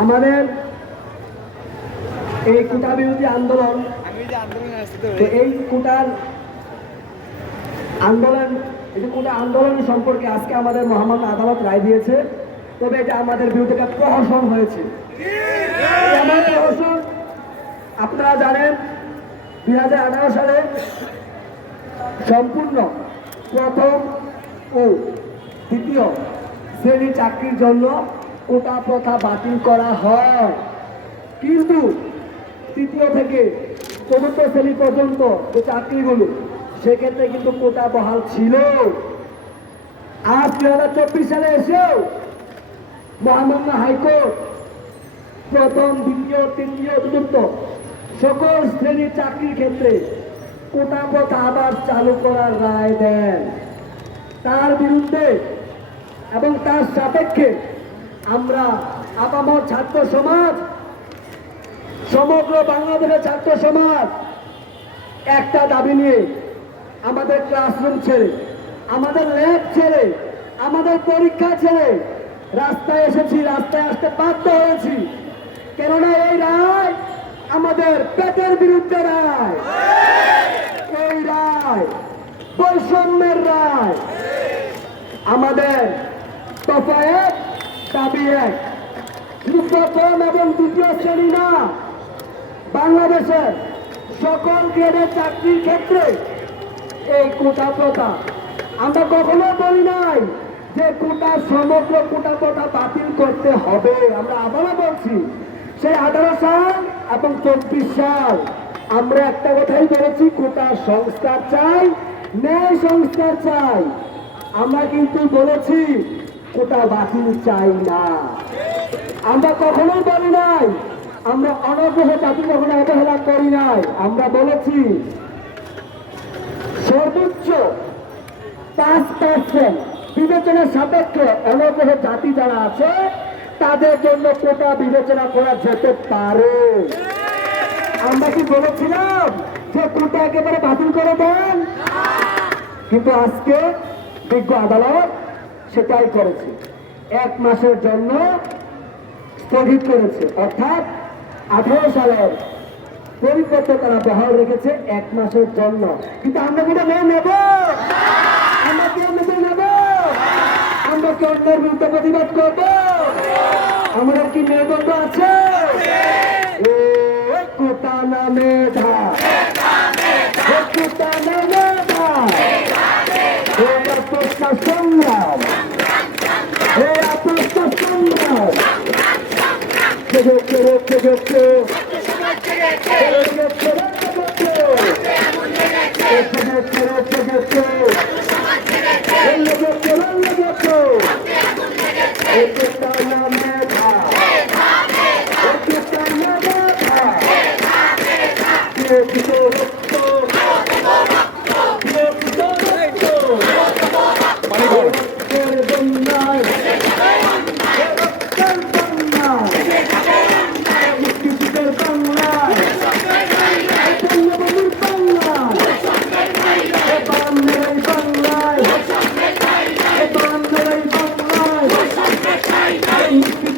আমাদের এই কোটা বিরোধী আন্দোলন এই কোটার আন্দোলন এই যে কোটা আন্দোলন সম্পর্কে আজকে আমাদের মহামান্য আদালত রায় দিয়েছে তবে এটা আমাদের বিরুদ্ধে একটা প্রহসন হয়েছে। প্রহসন আপনারা জানেন দুই হাজার আঠারো সালে সম্পূর্ণ প্রথম ও দ্বিতীয় শ্রেণি চাকরির জন্য কোটা প্রথা বাতিল করা হয়। কিন্তু তৃতীয় থেকে চতুর্থ শ্রেণি পর্যন্ত যে চাকরিগুলো, সেক্ষেত্রে কিন্তু কোটা বহাল ছিল। আজ দুই হাজার চব্বিশ সালে এসেও মহামান্য হাইকোর্ট প্রথম, দ্বিতীয়, তৃতীয়, চতুর্থ সকল শ্রেণির চাকরির ক্ষেত্রে কোটা প্রথা আবার চালু করার রায় দেন। তার বিরুদ্ধে এবং তার সাপেক্ষে আমরা আপামর ছাত্র সমাজ, সমগ্র বাংলাদেশের ছাত্র সমাজ, একটা দাবি নিয়ে আমাদের ক্লাসরুম ছেড়ে, আমাদের ল্যাব ছেড়ে, আমাদের পরীক্ষা ছেড়ে রাস্তায় এসেছি, রাস্তায় আসতে বাধ্য হয়েছি। কেননা এই রায় আমাদের পেটের বিরুদ্ধে রায়। এই রায় বৈষম্যের রায়। আমাদের এক দাবি এক প্রথম এবং দ্বিতীয় শ্রেণি না। বাংলাদেশের সকল গ্রেডের চাকরির ক্ষেত্রে এই কোটা প্রথা। আমরা কখনো বলি নাই যে কোটা, সমগ্র কোটা প্রথা বাতিল করতে হবে। আমরা আবারও বলছি, সেই আঠারো সাল এবং চব্বিশ সাল আমরা একটা কথাই বলেছি, কোটা সংস্কার চাই, ন্যায় সংস্কার চাই। আমরা কিন্তু বলেছি কোটা বাতিল চাই না। আমরা কখনোই বলি নাই, আমরা অনগ্রহ জাতি কখনো অবহেলা করি নাই। আমরা বলেছি, সর্বোচ্চ পাঁচ পার্সেন্ট বিবেচনার সাপেক্ষে অনগ্রহ জাতি যারা আছে, তাদের জন্য কোটা বিবেচনা করা যেতে পারে। আমরা কি বলেছিলাম যে কোটা একেবারে বাতিল করে দেন? কিন্তু আজকে বিজ্ঞ আদালত সেটাই করেছে। এক মাসের জন্য স্থগিত করেছে। অর্থাৎ আঠারো সালের পরিপত্র তারা বহাল রেখেছে এক মাসের জন্য। কিন্তু আমরা কি মেয়ে নেব? আমরা কি মেনে নেব? আমরা কি অন্যের বিরুদ্ধে প্রতিবাদ করব? আমাদের কি মেরুদণ্ড আছে? ও কোটা নামে জেগে Thank you.